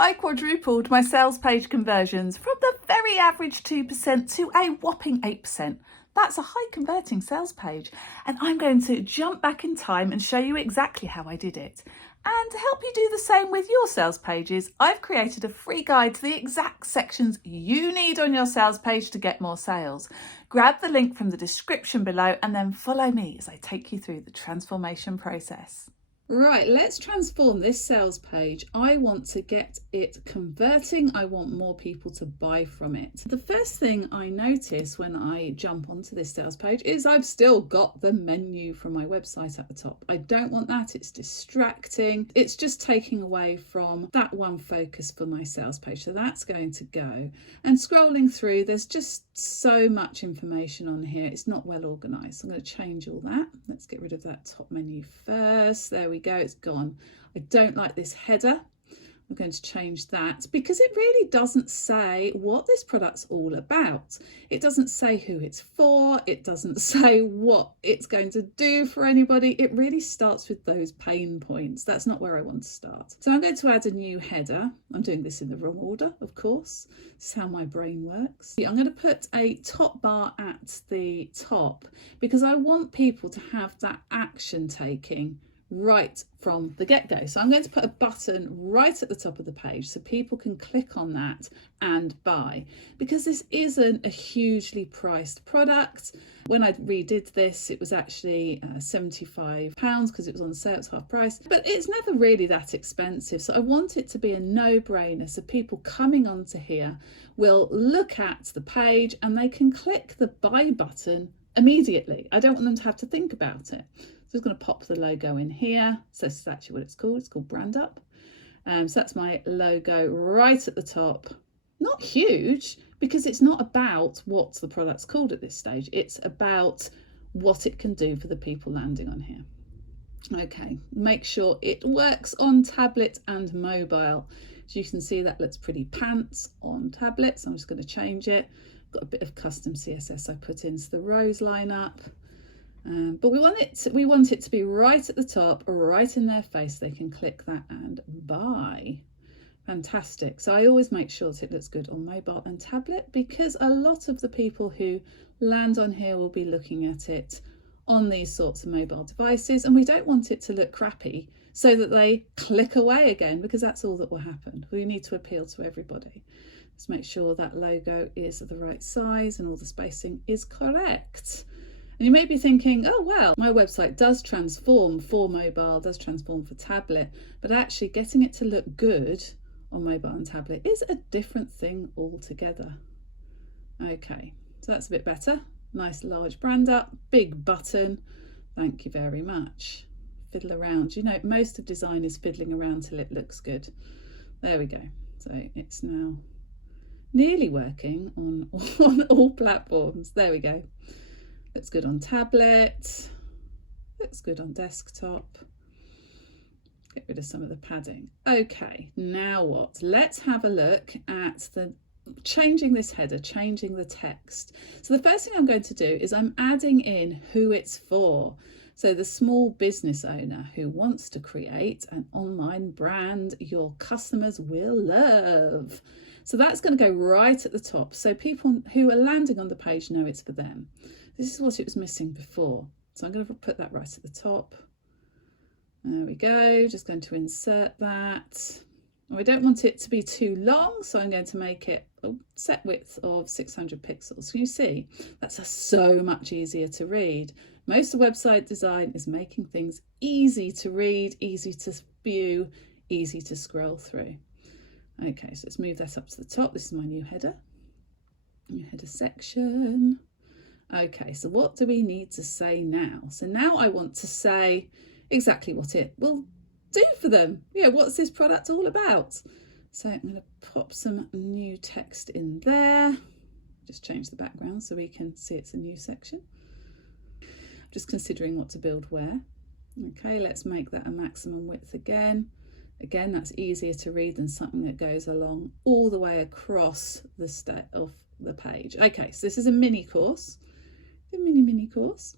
I quadrupled my sales page conversions from the very average 2% to a whopping 8%. That's a high converting sales page, and I'm going to jump back in time and show you exactly how I did it. And to help you do the same with your sales pages, I've created a free guide to the exact sections you need on your sales page to get more sales. Grab the link from the description below and then follow me as I take you through the transformation process. Right, let's transform this sales page. I want to get it converting. I want more people to buy from it. The first thing I notice when I jump onto this sales page is I've still got the menu from my website at the top. I don't want that. It's distracting. It's just taking away from that one focus for my sales page. So that's going to go. And scrolling through, there's just so much information on here. It's not well organized. So I'm going to change all that. Let's get rid of that top menu first. There we go, it's gone. I don't like this header. I'm going to change that because it really doesn't say what this product's all about. It doesn't say who it's for. It doesn't say what it's going to do for anybody. It really starts with those pain points. That's not where I want to start. So I'm going to add a new header. I'm doing this in the wrong order, of course. This is how my brain works. I'm going to put a top bar at the top because I want people to have that action taking right from the get-go. So I'm going to put a button right at the top of the page so people can click on that and buy, because this isn't a hugely priced product. When I redid this, it was actually £75 because it was on sale, it's half price, but it's never really that expensive. So I want it to be a no-brainer, so people coming onto here will look at the page and they can click the buy button immediately. I don't want them to have to think about it. So I'm just going to pop the logo in here. So this is actually what it's called. It's called BrandUP. So that's my logo right at the top. Not huge, because it's not about what the product's called at this stage. It's about what it can do for the people landing on here. Okay, make sure it works on tablet and mobile. So you can see that looks pretty pants on tablets. I'm just going to change it. Got a bit of custom CSS I put in so the rows line up. But we want it to be right at the top, right in their face. They can click that and buy. Fantastic. So I always make sure that it looks good on mobile and tablet, because a lot of the people who land on here will be looking at it on these sorts of mobile devices, and we don't want it to look crappy so that they click away again, because that's all that will happen. We need to appeal to everybody. Let's make sure that logo is the right size and all the spacing is correct. And you may be thinking, oh, well, my website does transform for mobile, does transform for tablet, but actually getting it to look good on mobile and tablet is a different thing altogether. Okay, so that's a bit better. Nice large BrandUP, big button. Thank you very much. Fiddle around. You know, most of design is fiddling around till it looks good. There we go. So it's now nearly working on all platforms. There we go. Looks good on tablet, looks good on desktop. Get rid of some of the padding. Okay, now what? Let's have a look at changing this header, changing the text. So the first thing I'm going to do is I'm adding in who it's for. So the small business owner who wants to create an online brand your customers will love. So that's going to go right at the top, so people who are landing on the page know it's for them. This is what it was missing before. So I'm going to put that right at the top. There we go. Just going to insert that. I don't want it to be too long, so I'm going to make it a set width of 600 pixels. Can you see? That's so much easier to read. Most of website design is making things easy to read, easy to view, easy to scroll through. Okay, so let's move that up to the top. This is my new header section. Okay, so what do we need to say now? So now I want to say exactly what it will do for them. Yeah, what's this product all about? So I'm going to pop some new text in there. Just change the background so we can see it's a new section. Just considering what to build where. Okay, let's make that a maximum width again. Again, that's easier to read than something that goes along all the way across the state of the page. Okay, so this is a mini course. A mini course.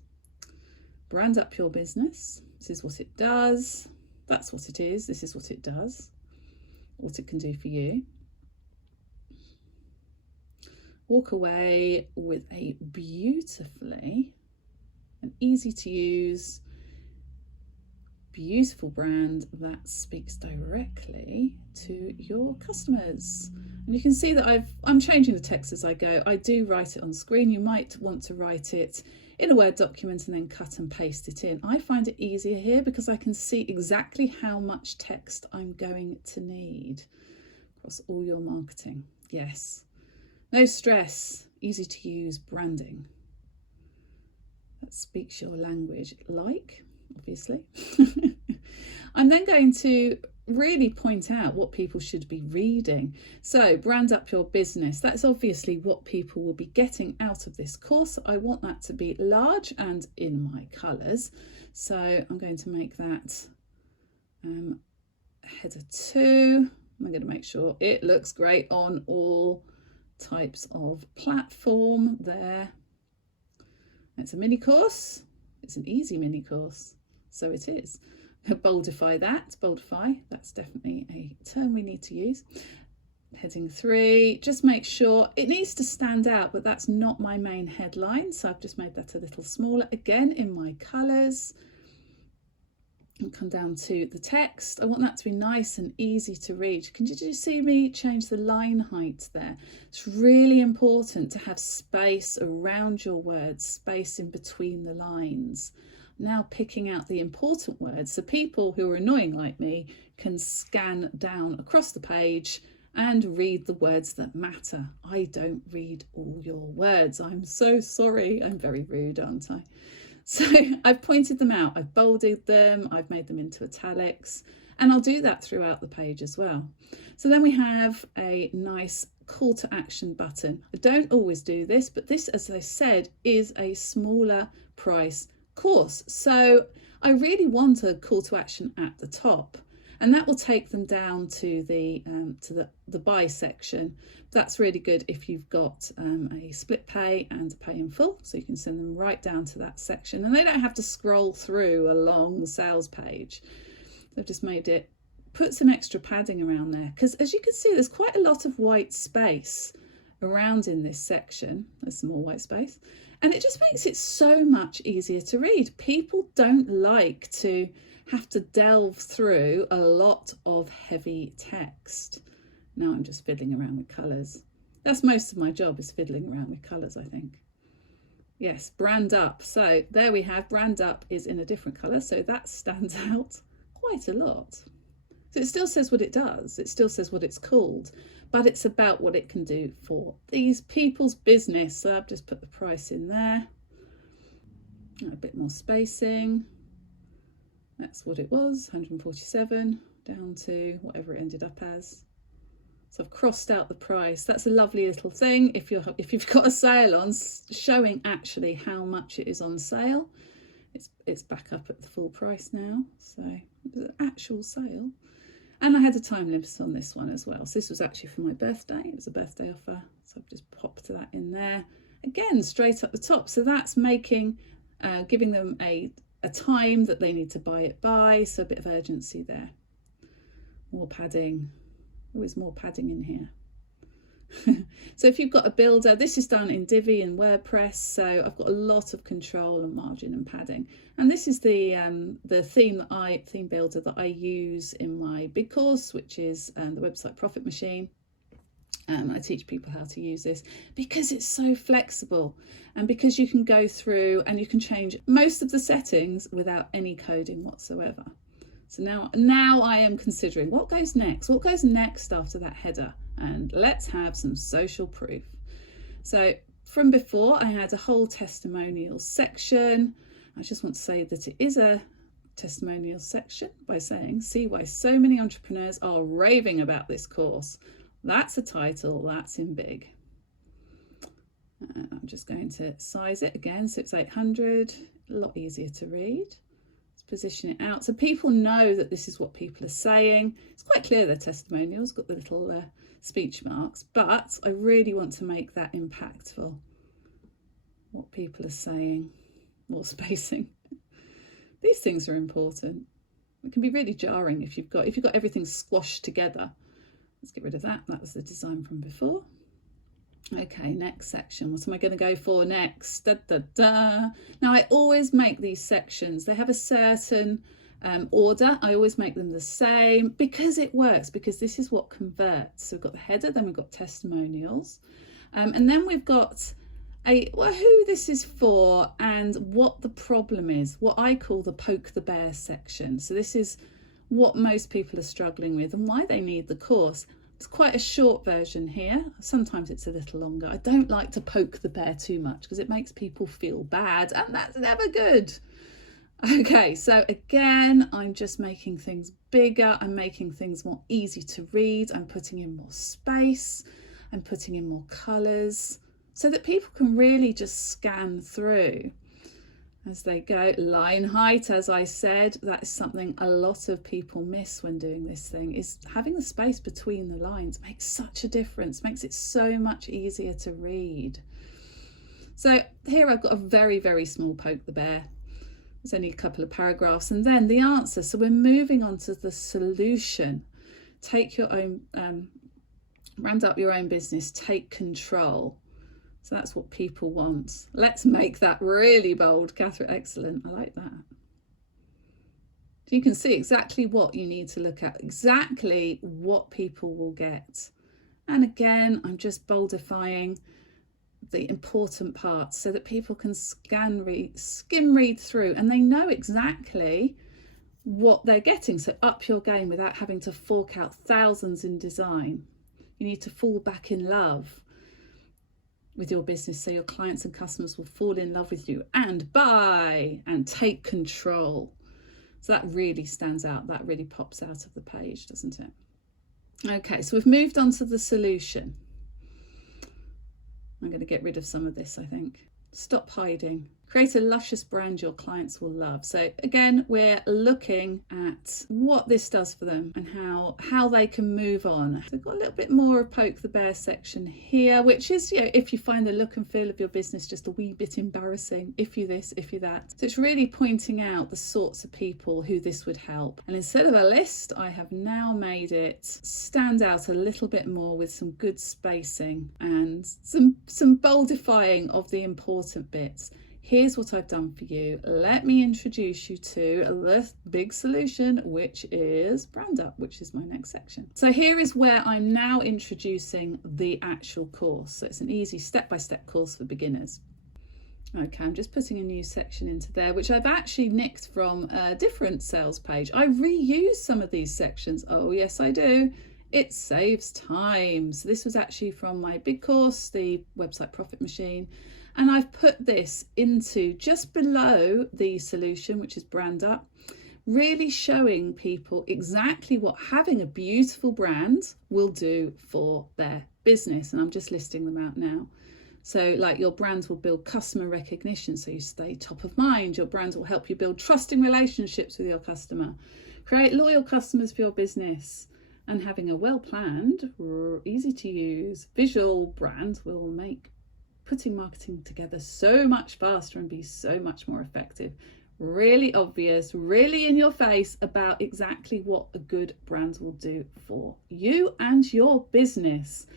Brand up your business. This is what it does. That's what it is. This is what it does. what it can do for you. Walk away with a beautifully and easy to use, beautiful brand that speaks directly to your customers. And you can see that I'm changing the text as I go. I do write it on screen. You might want to write it in a Word document and then cut and paste it in. I find it easier here because I can see exactly how much text I'm going to need across all your marketing. Yes, no stress, easy to use branding that speaks your language, like, obviously. I'm then going to really point out what people should be reading. So brand up your business. That's obviously what people will be getting out of this course. I want that to be large and in my colours. So I'm going to make that header 2. I'm going to make sure it looks great on all types of platform there. It's a mini course. It's an easy mini course. So it is. Boldify that. Boldify, that's definitely a term we need to use. Heading 3, just make sure it needs to stand out, but that's not my main headline. So I've just made that a little smaller again in my colours. And come down to the text. I want that to be nice and easy to read. Can you just see me change the line height there? It's really important to have space around your words, space in between the lines. Now picking out the important words so people who are annoying like me can scan down across the page and read the words that matter. I don't read all your words. I'm so sorry. I'm very rude, aren't I? So I've pointed them out, I've bolded them, I've made them into italics, and I'll do that throughout the page as well. So then we have a nice call to action button. I don't always do this, but this, as I said, is a smaller price course. So I really want a call to action at the top, and that will take them down to the buy section. That's really good if you've got a split pay and a pay in full, so you can send them right down to that section and they don't have to scroll through a long sales page. They've just made it, put some extra padding around there, because as you can see there's quite a lot of white space around in this section. There's some more white space, and it just makes it so much easier to read. People don't like to have to delve through a lot of heavy text. Now I'm just fiddling around with colours. That's most of my job, is fiddling around with colours, I think. Yes, brand up. So there we have, brand up is in a different colour, so that stands out quite a lot. So it still says what it does, it still says what it's called, but it's about what it can do for these people's business. So I've just put the price in there, a bit more spacing. That's what it was, 147 down to whatever it ended up as. So I've crossed out the price. That's a lovely little thing if you've got a sale on, showing actually how much it is on sale. It's back up at the full price now, so it was an actual sale. And I had a time limit on this one as well. So this was actually for my birthday. It was a birthday offer, so I've just popped that in there. Again, straight up the top. So that's making, giving them a time that they need to buy it by, so a bit of urgency there. More padding. Always more padding in here. So if you've got a builder, this is done in Divi and WordPress, so I've got a lot of control and margin and padding. And this is the theme builder that I use in my big course, which is the website Profit Machine. I teach people how to use this because it's so flexible, and because you can go through and you can change most of the settings without any coding whatsoever. So now I am considering what goes next. What goes next after that header? And let's have some social proof. So from before, I had a whole testimonial section. I just want to say that it is a testimonial section by saying, see why so many entrepreneurs are raving about this course. That's a title, that's in big. I'm just going to size it again, so it's 800, a lot easier to read. Position it out so people know that this is what people are saying. It's quite clear their testimonials, got the little speech marks, but I really want to make that impactful. What people are saying, more spacing. These things are important. It can be really jarring if you've got everything squashed together. Let's get rid of that. That was the design from before. Okay, next section. What am I going to go for next? Da, da, da. Now, I always make these sections. They have a certain order. I always make them the same because it works, because this is what converts. So we've got the header, then we've got testimonials. And then we've got who this is for and what the problem is, what I call the poke the bear section. So this is what most people are struggling with and why they need the course. It's quite a short version here. Sometimes it's a little longer. I don't like to poke the bear too much because it makes people feel bad, and that's never good. Okay, so again, I'm just making things bigger. I'm making things more easy to read. I'm putting in more space. I'm putting in more colours so that people can really just scan through as they go. Line height, as I said, that is something a lot of people miss when doing this thing, is having the space between the lines makes such a difference, makes it so much easier to read. So here I've got a very, very small poke the bear. There's only a couple of paragraphs and then the answer. So we're moving on to the solution. Take your own, brand up your own business, take control. So that's what people want. Let's make that really bold. Catherine, excellent. I like that. So you can see exactly what you need to look at, exactly what people will get. And again, I'm just boldifying the important parts so that people can skim read through and they know exactly what they're getting. So up your game without having to fork out thousands in design. You need to fall back in love with your business so your clients and customers will fall in love with you and buy and take control. So that really stands out, that really pops out of the page, doesn't it? Okay, so we've moved on to the solution. I'm going to get rid of some of this, I think. Stop hiding. Create a luscious brand your clients will love. So again, we're looking at what this does for them and how they can move on. So we've got a little bit more of poke the bear section here, which is, you know, if you find the look and feel of your business just a wee bit embarrassing, if you this, if you that. So it's really pointing out the sorts of people who this would help. And instead of a list, I have now made it stand out a little bit more with some good spacing and some boldifying of the important bits. Here's what I've done for you. Let me introduce you to the big solution, which is BrandUP, which is my next section. So here is where I'm now introducing the actual course. So it's an easy step-by-step course for beginners. Okay, I'm just putting a new section into there, which I've actually nicked from a different sales page. I reuse some of these sections. Oh, yes, I do. It saves time. So this was actually from my big course, the Website Profit Machine. And I've put this into just below the solution, which is BrandUP, really showing people exactly what having a beautiful brand will do for their business. And I'm just listing them out now. So like your brand will build customer recognition, so you stay top of mind. Your brand will help you build trusting relationships with your customer, create loyal customers for your business. And having a well-planned, easy to use visual brand will make putting marketing together so much faster and be so much more effective. Really obvious, really in your face about exactly what a good brand will do for you and your business.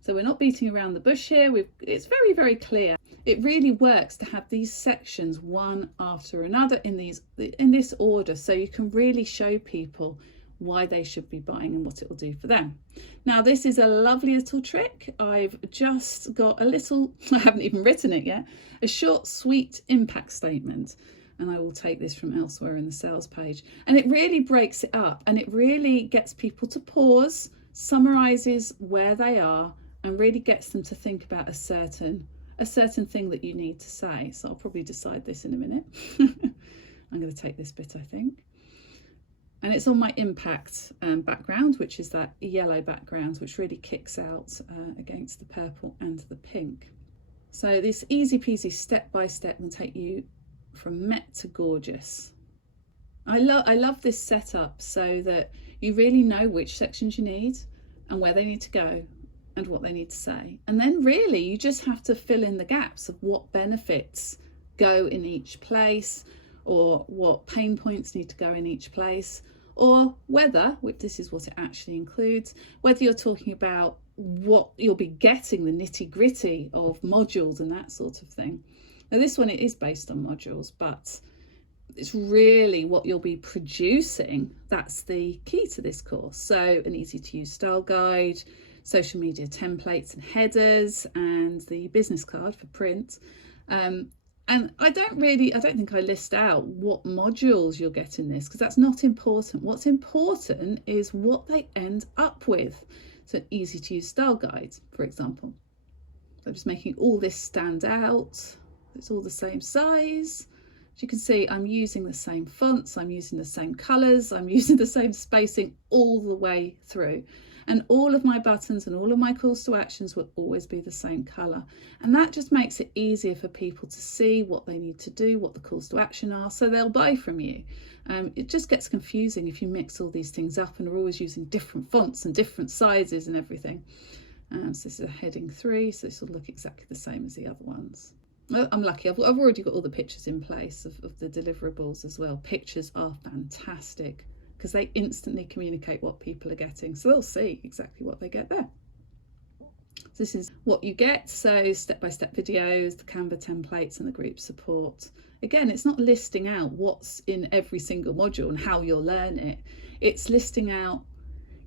So we're not beating around the bush here. It's very, very clear. It really works to have these sections one after another in this order, so you can really show people why they should be buying and what it will do for them. Now, this is a lovely little trick. I've just got a little, I haven't even written it yet, a short, sweet impact statement. And I will take this from elsewhere in the sales page. And it really breaks it up and it really gets people to pause, summarizes where they are, and really gets them to think about a certain thing that you need to say. So I'll probably decide this in a minute. I'm going to take this bit, I think. And it's on my impact background, which is that yellow background, which really kicks out against the purple and the pink. So this easy peasy step by step will take you from met to gorgeous. I love this setup so that you really know which sections you need and where they need to go and what they need to say. And then really you just have to fill in the gaps of what benefits go in each place, or what pain points need to go in each place, or whether, which this is what it actually includes, whether you're talking about what you'll be getting, the nitty-gritty of modules and that sort of thing. Now this one, it is based on modules, but it's really what you'll be producing. That's the key to this course. So an easy to use style guide, social media templates and headers, and the business card for print. And I don't think I list out what modules you'll get in this, because that's not important. What's important is what they end up with. So an easy to use style guide, for example. So I'm just making all this stand out. It's all the same size. As you can see, I'm using the same fonts, I'm using the same colours, I'm using the same spacing all the way through. And all of my buttons and all of my calls to actions will always be the same colour. And that just makes it easier for people to see what they need to do, what the calls to action are, so they'll buy from you. It just gets confusing if you mix all these things up and are always using different fonts and different sizes and everything. So this is a heading 3, so this will look exactly the same as the other ones. I'm lucky, I've already got all the pictures in place of the deliverables as well. Pictures are fantastic because they instantly communicate what people are getting, so they'll see exactly what they get there. So this is what you get, so step-by-step videos, the Canva templates and the group support. Again, it's not listing out what's in every single module and how you'll learn it. It's listing out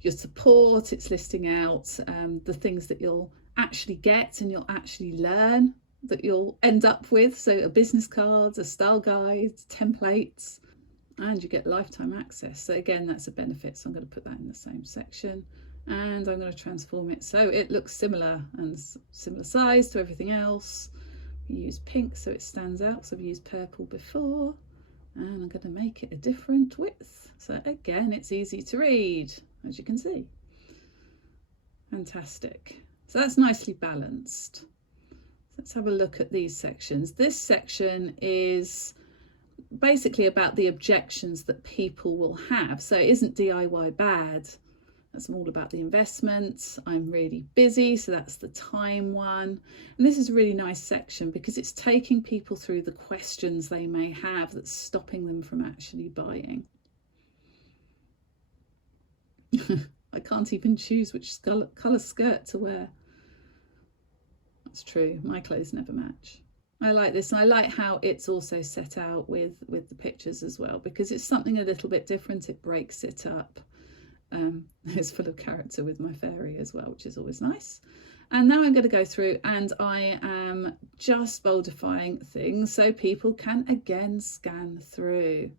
your support, it's listing out the things that you'll actually get and you'll actually learn, that you'll end up with. So a business card, a style guide, templates, and you get lifetime access. So again, that's a benefit. So I'm going to put that in the same section, and I'm going to transform it so it looks similar and similar size to everything else. Use pink so it stands out, so I've used purple before, and I'm going to make it a different width. So again, it's easy to read, as you can see. Fantastic. So that's nicely balanced. Let's have a look at these sections. This section is basically about the objections that people will have. So it isn't DIY bad. That's all about the investments. I'm really busy, so that's the time one. And this is a really nice section because it's taking people through the questions they may have that's stopping them from actually buying. I can't even choose which colour skirt to wear. That's true, my clothes never match. I like this, and I like how it's also set out with the pictures as well, because it's something a little bit different. It breaks it up. It's full of character with my fairy as well, which is always nice. And now I'm going to go through and I am just boldifying things so people can again scan through.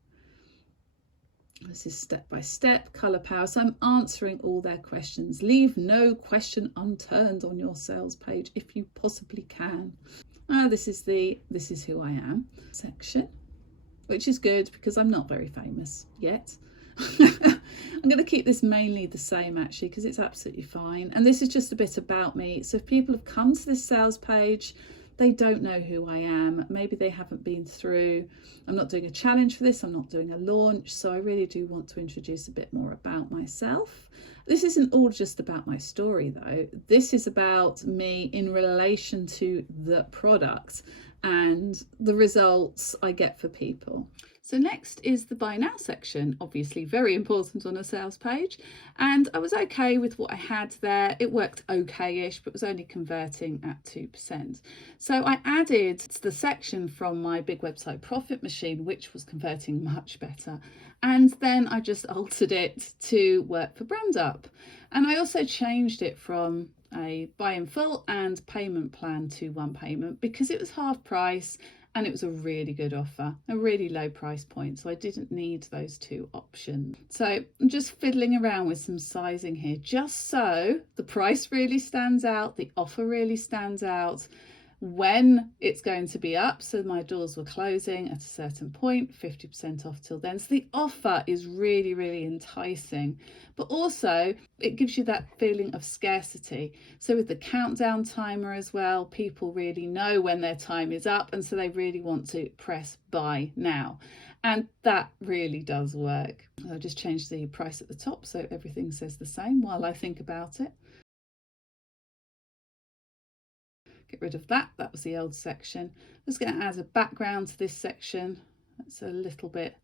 This is step by step, colour power. So I'm answering all their questions. Leave no question unturned on your sales page if you possibly can. This is who I am section, which is good because I'm not very famous yet. I'm going to keep this mainly the same actually because it's absolutely fine. And this is just a bit about me. So if people have come to this sales page, they don't know who I am. Maybe they haven't been through. I'm not doing a challenge for this. I'm not doing a launch. So I really do want to introduce a bit more about myself. This isn't all just about my story though. This is about me in relation to the product and the results I get for people. So next is the buy now section, obviously very important on a sales page. And I was okay with what I had there. It worked okay-ish, but was only converting at 2%. So I added the section from my big website profit machine, which was converting much better. And then I just altered it to work for BrandUP. And I also changed it from a buy in full and payment plan to one payment because it was half price. And it was a really good offer, a really low price point. So I didn't need those two options. So I'm just fiddling around with some sizing here, just so the price really stands out, the offer really stands out, when it's going to be up. So my doors were closing at a certain point, 50% off till then. So the offer is really, really enticing, but also it gives you that feeling of scarcity. So with the countdown timer as well, people really know when their time is up, and so they really want to press buy now. And that really does work. I'll just change the price at the top so everything says the same while I think about it. Get rid of that. That was the old section. I'm just going to add a background to this section. That's a little bit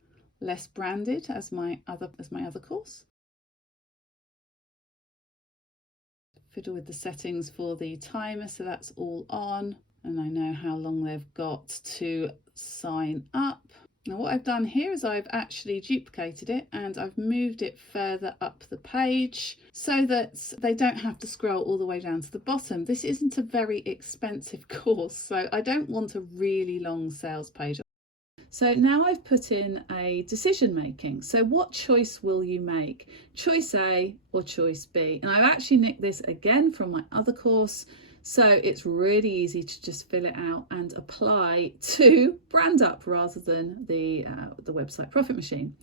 less branded as my other course. Fiddle with the settings for the timer, so that's all on, and I know how long they've got to sign up. Now what I've done here is I've actually duplicated it and I've moved it further up the page so that they don't have to scroll all the way down to the bottom. This isn't a very expensive course, so I don't want a really long sales page. So now I've put in a decision making. So what choice will you make? Choice A or choice B? And I've actually nicked this again from my other course. So it's really easy to just fill it out and apply to BrandUP rather than the website Profit Machine.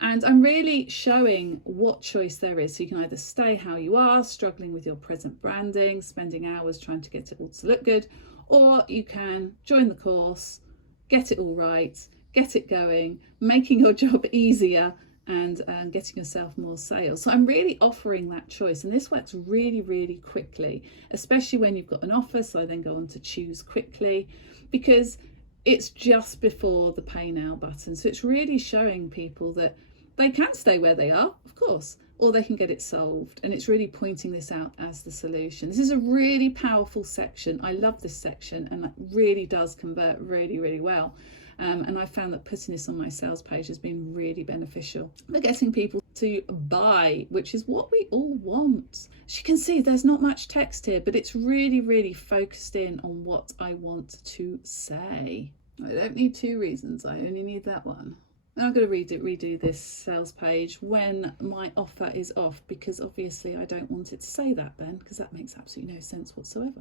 And I'm really showing what choice there is. So you can either stay how you are, struggling with your present branding, spending hours trying to get it all to look good, or you can join the course, get it all right, get it going, making your job easier and getting yourself more sales. So I'm really offering that choice, and this works really, really quickly, especially when you've got an offer. So I then go on to choose quickly because it's just before the pay now button. So it's really showing people that they can stay where they are, of course, or they can get it solved. And it's really pointing this out as the solution. This is a really powerful section. I love this section, and it really does convert really, really well. And I found that putting this on my sales page has been really beneficial. We're getting people to buy, which is what we all want. As you can see, there's not much text here, but it's really, really focused in on what I want to say. I don't need 2 reasons, I only need that one. And I'm going to redo this sales page when my offer is off, because obviously I don't want it to say that then, because that makes absolutely no sense whatsoever.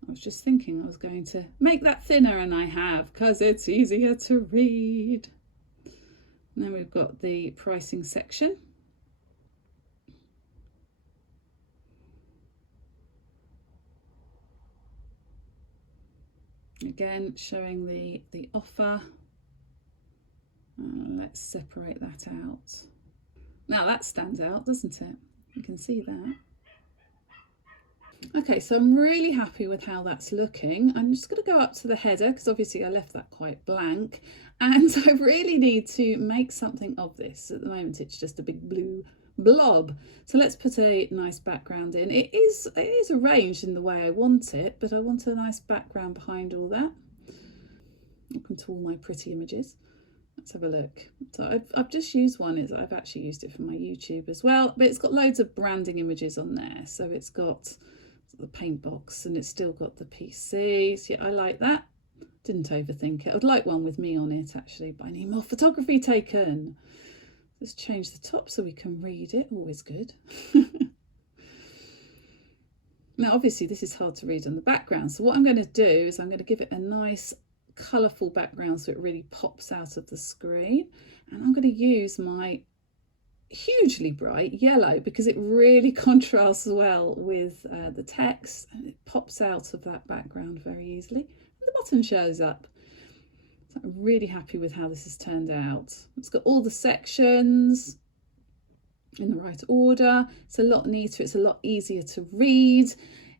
I was just thinking I was going to make that thinner, and I have, because it's easier to read. And then we've got the pricing section. Again, showing the offer. Let's separate that out. Now that stands out, doesn't it? You can see that. Okay, so I'm really happy with how that's looking. I'm just going to go up to the header because obviously I left that quite blank, and I really need to make something of this. At the moment it's just a big blue blob. So let's put a nice background in. It is arranged in the way I want it, but I want a nice background behind all that. Welcome to all my pretty images. Let's have a look. So I've just used one. I've actually used it for my YouTube as well, but it's got loads of branding images on there. So it's got the paint box and it's still got the PC. So yeah, I like that. Didn't overthink it. I'd like one with me on it actually, but I need more photography taken. Let's change the top so we can read it. Always good. Now obviously this is hard to read on the background, so what I'm going to do is I'm going to give it a nice colourful background so it really pops out of the screen, and I'm going to use my hugely bright yellow because it really contrasts well with the text, and it pops out of that background very easily, and the button shows up. So I'm really happy with how this has turned out. It's got all the sections in the right order. It's a lot neater, it's a lot easier to read.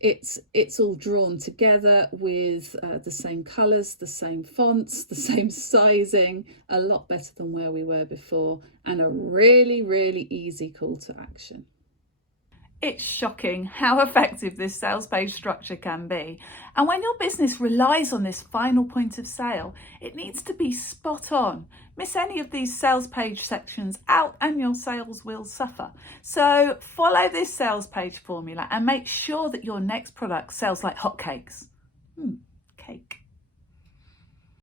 It's all drawn together with the same colours, the same fonts, the same sizing, a lot better than where we were before, and a really, really easy call to action. It's shocking how effective this sales page structure can be. And when your business relies on this final point of sale, it needs to be spot on. Miss any of these sales page sections out and your sales will suffer. So follow this sales page formula and make sure that your next product sells like hotcakes. Cake.